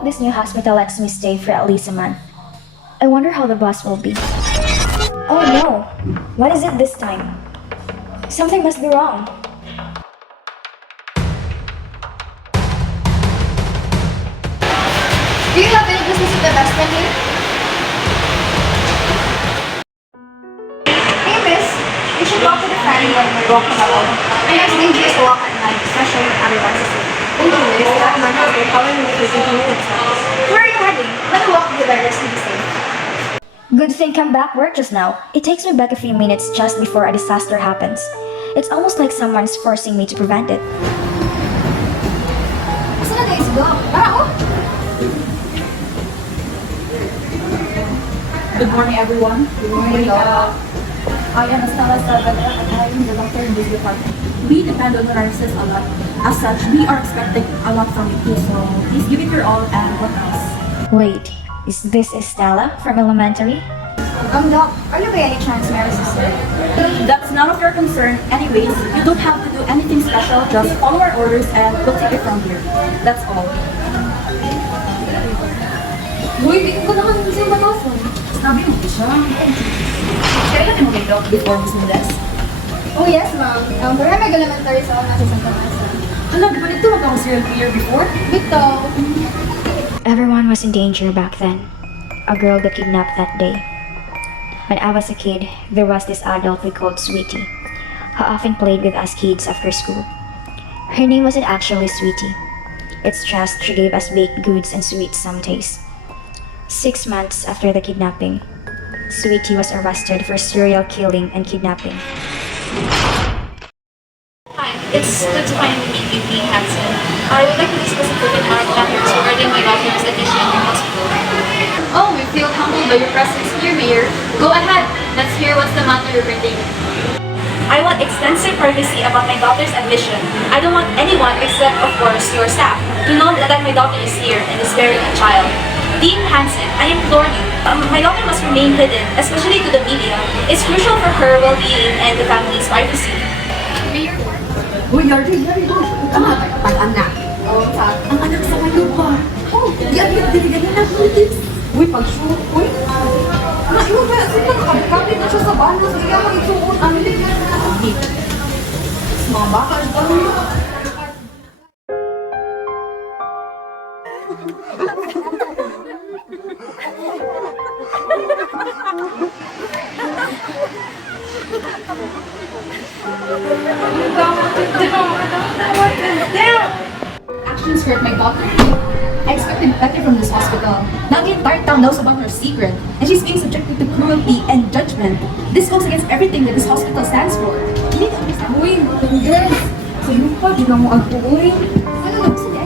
hope this new hospital lets me stay for at least a month. I wonder how the boss will be. Oh no! What is it this time? Something must be wrong. Do you have any business with the best friend here? Hey miss, you should walk with the family when we're walking alone. I know it's dangerous to walk at night, especially when everyone's asleep. Thank you, miss. That might help me. How are you for 15 minutes now? Where are you heading? Let me walk with you the rest of the day. Good thing come back work just now. It takes me back a few minutes just before a disaster happens. It's almost like someone's forcing me to prevent it. Saan na guys go? Tara, oh! Good morning, everyone. Good morning. I am Estela Salvador, and I am the doctor in this department. We depend on the nurses a lot. As such, we are expecting a lot from you too, so please give it your all and what else? Wait, is this Estella from elementary? Doc, are you by any chance Mary's sister? That's none of your concern. Anyways, you don't have to do anything special. Just follow our orders and we'll take it from here. That's all. Uy, di ko na kasi yung batasan. Sabi mo siya. Kaya natin mo kayo before Miss Mendes? Oh yes, ma'am. Paramag elementary sa una sa Santa Mesa. Ano, di ba dito mag-ako serial killer before? Bito. Everyone was in danger back then. A girl got kidnapped that day. When I was a kid, there was this adult we called Sweetie, who often played with us kids after school. Her name wasn't actually Sweetie. It's just she gave us baked goods and sweets some days. 6 months after the kidnapping, Sweetie was arrested for serial killing and kidnapping. Hi, it's good to finally meet you, Dean Hansen. I would like to discuss a bit our matters regarding my daughter's admission in hospital. Oh, we feel humbled by your presence here, Mayor. Go ahead. Let's hear what's the matter you're bringing. I want extensive privacy about my daughter's admission. I don't want anyone, except of course your staff, to know that my daughter is here and is bearing a child. Dean Hansen, I implore you, my daughter must remain hidden, especially to the media. It's crucial for her well-being and the family's privacy. Mayor Park. Uy, Yari, tama, pag-anak. Ang anak sa kayo pa. Oh, Yari, ganyan na politis. Uy, pag-shoot, uy. Iwan ba, sige, nakabikapit na siya sa banas. Kaya mag-isuot, ano yun? Hindi. Mga baka, ano yun? Actions hurt my daughter. I expected better from this hospital. Now the entire town knows about her secret, and she's being subjected to cruelty and judgment. This goes against everything that this hospital stands for. You need to understand. Uy, Mendes. Sa lupa, di na mo agpuoy. Ano na gusto niya?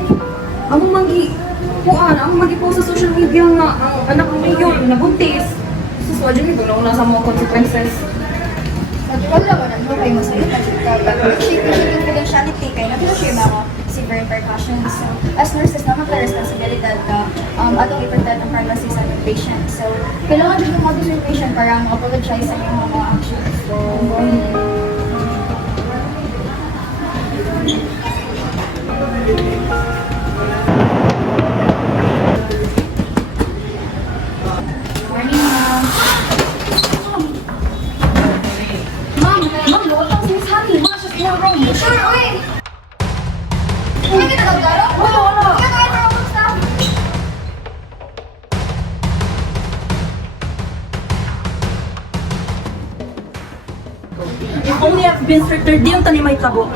Amo magi post sa social media nga ang anak mo yun, nabuntis. Suswa dyan, ito na sa mga consequences. Wala ba na mo kayo masayot na siya yung confidentiality kayo na pinashare mga severe repercussions. So, as nurses, naman ka responsibilidad na atong i-protect ang privacy sa ating patient. So, kailangan din yung modus yung patient para mag-apologize sa inyong mga actions. So, Morning, ma'am. Ma'am, luwag si Miss Honey. Mga siya sa room. sure, uy! Hindi ka nagdaro? Wala. Hindi ka nagdaro ang staff. If only I've been stricter, di yung tani may tabo.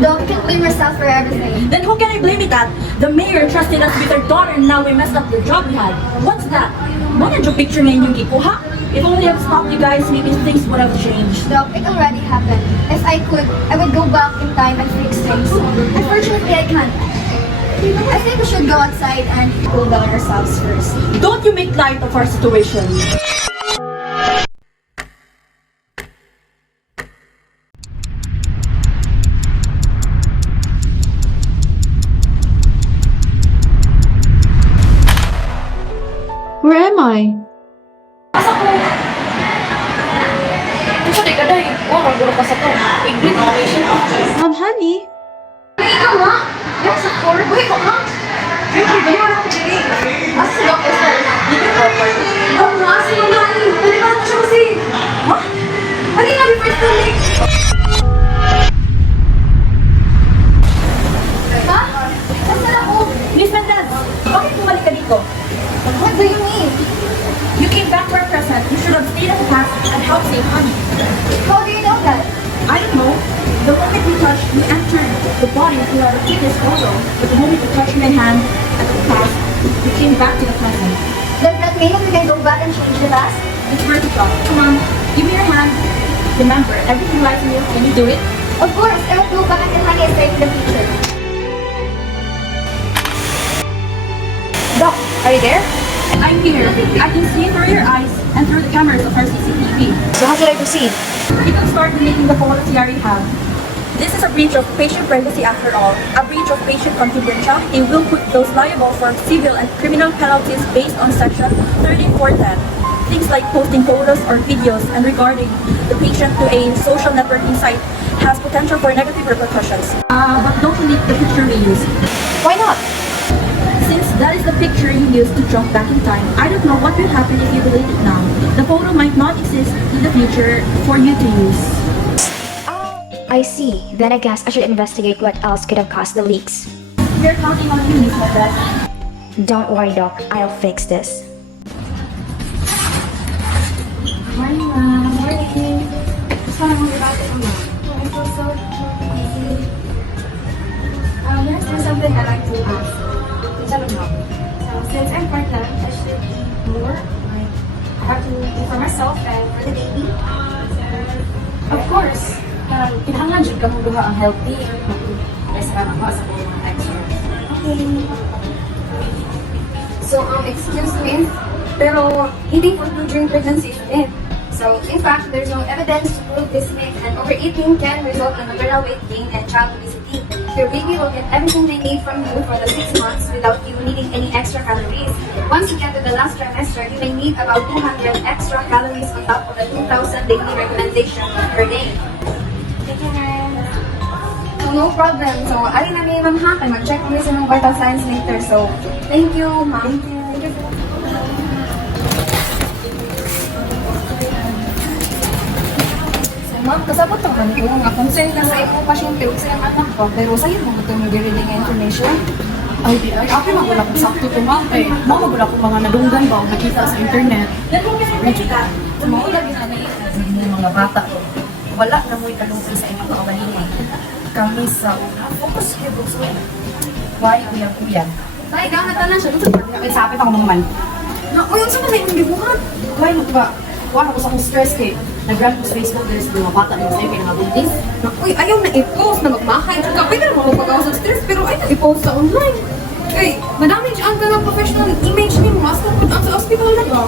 Doc, you can't blame yourself for everything. Then who can I blame it at? The mayor trusted us with her daughter and now we messed up the job we had. What's that? Bakit yung picture ngayon yung gikuha? If only I've stopped you guys, maybe things would have changed. Doc, it already happened. If I could, I would go back in time and fix things. Unfortunately, I can't. I think we should go outside and cool down ourselves first. Don't you make light of our situation. Where am I? Asa ko? Kung sa tigaday, maguro ka sa to. Iglit ang patient. Honey? Ikaw nga! Yes, of course. Wait, ha? Hindi, ba yun ako dili? Ha? Nasaan ako? Miss Mendez, bakit bumalik ka dito? What do you mean? You came back to our present. You should have stayed at the past and helped save honey. How do you know that? I don't know. The moment you touched, you entered the body through our previous photo. But the moment you touched my hand at the past, you came back to the present. Does that mean that we can go back and change the past? It's worth it, Doc. Come on, give me your hand. Remember, everything lies in you. Can you do it? Of course, I will go back and honey is safe in the future. Doc, are you there? I'm here. I can see through your eyes and through the cameras of our CCTV. So how should I proceed? You can start deleting the photos you already have. This is a breach of patient privacy after all, a breach of patient confidentiality will put those liable for civil and criminal penalties based on section 13410. Things like posting photos or videos and regarding the patient to a social networking site has potential for negative repercussions. But don't delete the picture we use. Why not? Since that is the picture you used to jump back in time, I don't know what will happen if you delete it now. The photo might not exist in the future for you to use. I see. Then I guess I should investigate what else could have caused the leaks. We're counting on you, Miss Mendez. Don't worry, Doc. I'll fix this. Morning, ma'am. Morning. Just want to move about it, ma'am. I feel so easy. There's something I'd like to ask. So, since I'm pregnant, I should be more, like, I have to be for myself and for the baby. Of course. Kinahanglan jud ka mo duha ang healthy. Yes, ra ako sa mga exercise. Okay. So, excuse me, pero eating food during pregnancy is a myth. So, in fact, there's no evidence to prove this myth, and overeating can result in maternal weight gain and child obesity. Your baby will get everything they need from you for the 6 months without you needing any extra calories. Once you get to the last trimester, you may need about 200 extra calories on top of the 2,000 daily recommendation per day. So, no problem. So, alin na may ma'am ha? Kaya mag-check kami sa mga vital signs later. So, thank you, ma'am. Thank you. So, ma'am, kasabot ang ganito nga consent na sa iyong pasyente o sa iyong anak ko. Pero sa iyo mo ito yung giriling information. Ay, di ay, ako magula kong sakto ito, ma'am. Eh, magula kong mga nadunggan ba o nakita sa internet. So, maula ginanay yung mga bata. Wala na mo'y kalungkot sa inyong kaugalingan. Kami sa focus kayo bukso. Why, kuya? Tay, gawin na siya. Dito sa Sapit ako mga man. na, uy, yung sa mga yung gibuhat. Why mo ba? Wala ko sa akong stress kay nag-grab ko sa Facebook there's mga bata mo sa'yo kaya nabuntis. Na, uy, ayaw na i-post na magmahay. Ka, pwede naman magpagawa sa stress, pero ayaw na i-post sa online. Kay, madaming dyan ka ng professional image ni mo. Mas kapag ang sa hospital na ba?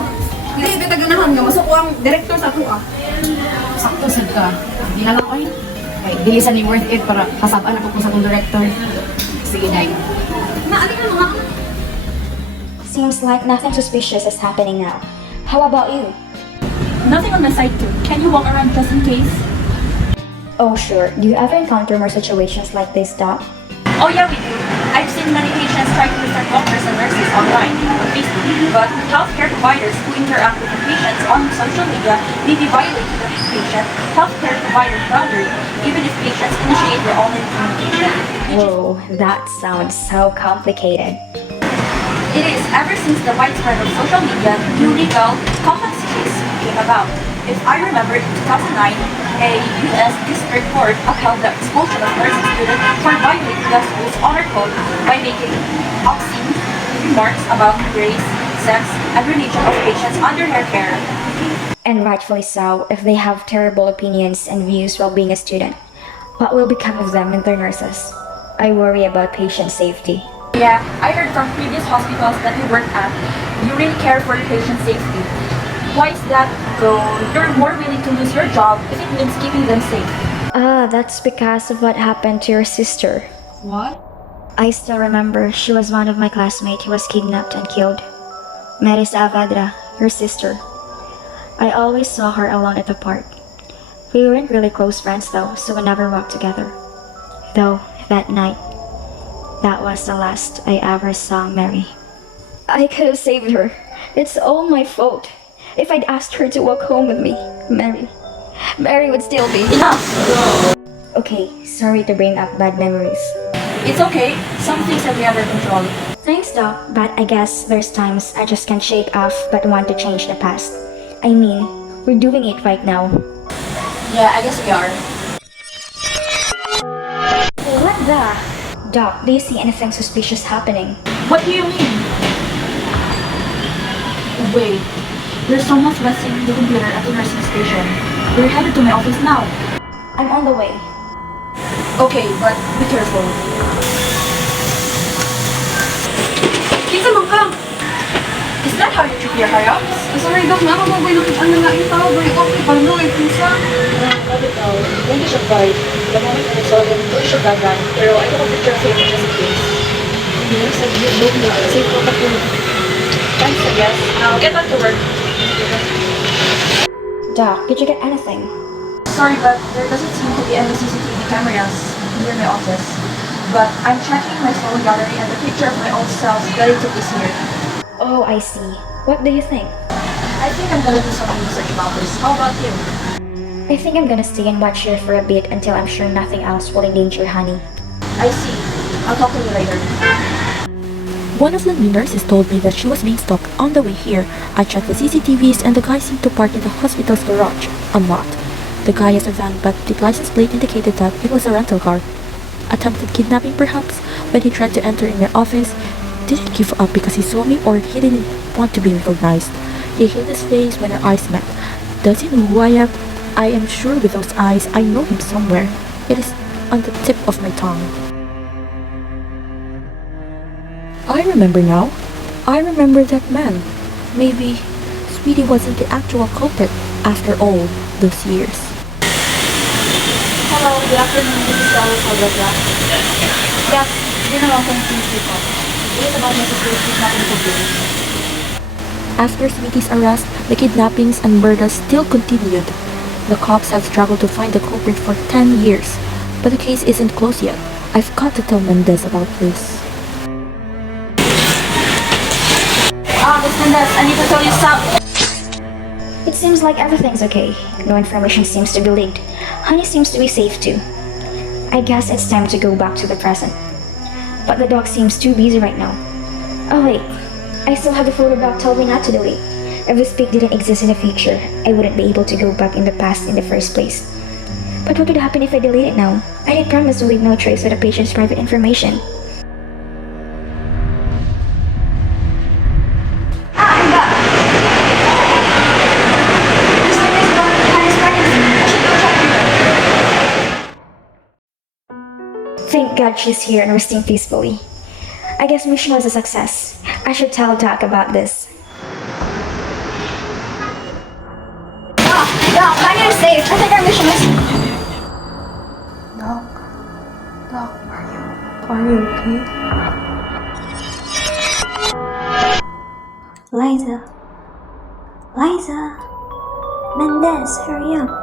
Hindi, bitaganahan ka. Masok ko ang director sa ato Sakto sad ka. Hindi na lang ko yun. Ay, dilisan ni worth it para kasabaan ako kung sa akong director. Sige, Day. Naali ka mga. Seems like nothing suspicious is happening now. How about you? Nothing on my side too. Can you walk around just in case? Oh, sure. Do you ever encounter more situations like this, Doc? Oh yeah, we do. I've seen many patients trying to refer doctors and nurses online on Facebook, but healthcare providers who interact with the patients on social media may be violating the patient healthcare provider boundary, even if patients initiate their online communication. Whoa, that sounds so complicated. It is ever since the widespread of social media, new legal complexities came about. If I remember, in 2009, a U.S. district court upheld the expulsion of nursing students for violating the school's honor code by making obscene remarks about race, sex, and religion of patients under their care. And rightfully so, if they have terrible opinions and views while being a student. What will become of them and their nurses? I worry about patient safety. Yeah, I heard from previous hospitals that you work at, you really care for patient safety. Why is that though? You're more willing to lose your job if it means keeping them safe. Ah, that's because of what happened to your sister. What? I still remember she was one of my classmates who was kidnapped and killed. Marisa Avedra, her sister. I always saw her alone at the park. We weren't really close friends though, so we never walked together. Though, that night, that was the last I ever saw Mary. I could have saved her. It's all my fault. If I'd asked her to walk home with me, Mary, Mary would still be. Enough! Okay, sorry to bring up bad memories. It's okay. Some things have me under control. Thanks, Doc, but I guess there's times I just can't shake off but want to change the past. I mean, we're doing it right now. Yeah, I guess we are. What the? Doc, do you see anything suspicious happening? What do you mean? Wait, there's someone messing the computer at the nursing station. We're headed to my office now. I'm on the way. Okay, but be careful. Kinsa man ka? Is that how you treat your high-ups? Sorry, Doc. Nakamaboy na kita na lang itaw. Bring up ni Pano eh, kinsa. Ikaw, hindi siya fight. The moment I saw him, hindi siya gagan. Pero I took a picture of him just in case. Yes, I did both na. Save ko pa po. Thanks, I guess. Now, get back to work. Doc, did you get anything? Sorry, but there doesn't seem to be any CCTV cameras near my office. But I'm checking my phone gallery and the picture of my old self that I took is here. Oh, I see. What do you think? I think I'm gonna do some research about this. How about you? I think I'm gonna stay and watch here for a bit until I'm sure nothing else will endanger Honey. I see. I'll talk to you later. One of the nurses told me that she was being stalked on the way here. I checked the CCTVs and the guy seemed to park in the hospital's garage. A lot. The guy has a van, but the license plate indicated that it was a rental car. Attempted kidnapping perhaps, when he tried to enter in my office. Didn't give up because he saw me or he didn't want to be recognized. He hid his face when our eyes met. Does he know who I am? I am sure with those eyes I know him somewhere. It is on the tip of my tongue. I remember now. I remember that man. Maybe Sweetie wasn't the actual culprit after all those years. Hello, good afternoon. This is Carlos Alberta. Yes, you know I'm from people. It is about my sister's kidnapping complaint. After Sweetie's arrest, the kidnappings and murders still continued. The cops have struggled to find the culprit for 10 years, but the case isn't closed yet. I've got to tell Mendez about this. Miss Mendez, I need to tell you something. It seems like everything's okay. No information seems to be leaked. Honey seems to be safe too. I guess it's time to go back to the present. But the dog seems too busy right now. Oh wait, I still have the photo Doc told me not to delete. If this pic didn't exist in the future, I wouldn't be able to go back in the past in the first place. But what would happen if I delete it now? I did promise to leave no trace of the patient's private information. Thank God she's here and resting peacefully. I guess mission was a success. I should tell Doc about this. Doc, Honey is safe. I think our mission is... Doc, are you okay? Liza. Mendez, hurry up.